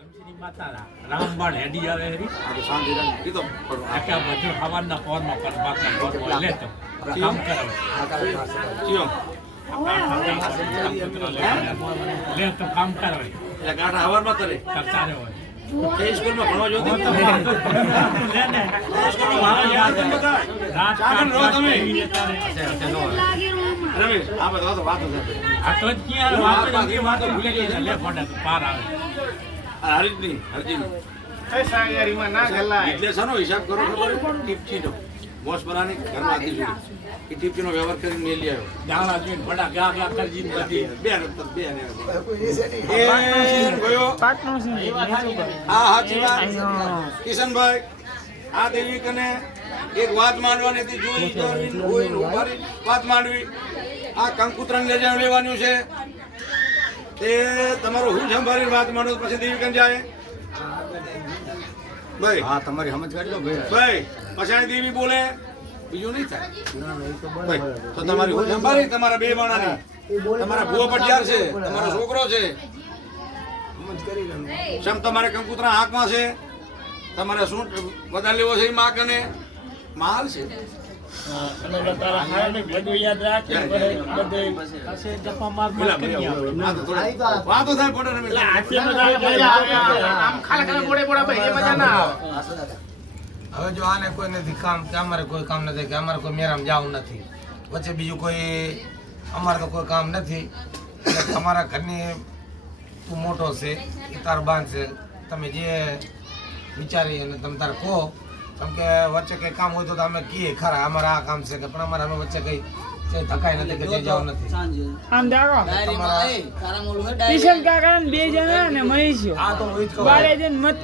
ધર્મસિંહની માતા રામબાણ હેડી આવે એવી આજે સાંજે કીધો આખા બધું ખાવાના પોરમાં પરમાત્મા ગોઠવા લેતો કામ કરાવે ચિયો લે તો કામ કરાવે એટલે ગાંઠા હવારમાં કરે કરતા હોય કે સ્કૂલમાં ભણવા જોતી લે ને સ્કૂલમાં યાદ બધા રાત ચાકણ રહો તમે. તારે રમેશ આ બધા તો વાતો છે આ તો જ ક્યાં વાતો ભૂલે ગઈ લે ફોટા પાર આવે હરીજની એટલે શાનો હિસાબ કરો ખબર ટીપચીનો બોસ બનાની ઘરમાં આખી જોડી એ ટીપચીનો વ્યવહાર કરીને મેલી આવ્યો દાણા જોઈને ફટા ગા ગા કરજી બધી બે ને એ ગયો હા હાચી વાત કિશનભાઈ આ દેવી કને એક વાત માંડવાની હતી જોઈ કરવી હોય ઉભારી વાત માંડવી આ કંકુત્રંગ લેવાનું છે તે તમારો હું સંભાળીને વાત માંડો પછી દેવી કને જાય ભાઈ હા તમારી સમજ કાઢી લો ભાઈ ભાઈ પછી દેવી બોલે બીજું નહીં થાય ભાઈ તો તમારી હું સંભાળી તમારા બે માણાની તમારા ભૂવો પટિયાર છે તમારો છોકરો છે સમ તમારે કંકુતરા હાથમાં છે તમારે શું વધારે લેવો છે એ માં કને માલ છે બધું યાદ રાખે બધે પાસે ગપ્પા માર માર કરી આવે વાતો થાય ફોટો રમે હવે જો આને કોઈ નથી કામ કે અમારે કોઈ કામ નથી કે અમારે કોઈ મેરામ જવું નથી વચ્ચે બીજું કોઈ અમારે તો કોઈ કામ નથી એટલે તમારા ઘરની તું મોટો છે એ તાર બાંધ છે તમે જે વિચારી અને તમે તારે કહો કેમ કે વચ્ચે કંઈ કામ હોય તો અમે કહીએ ખરા અમારે આ કામ છે કે પણ અમારે અમે વચ્ચે કંઈ ધકાઈ નથી કે જે જવું નથી આમ દાડો તમારા કિશન કાકા ને બે જણા ને મહેશ આ તો હું ઈ જ કહું બારે જણ મત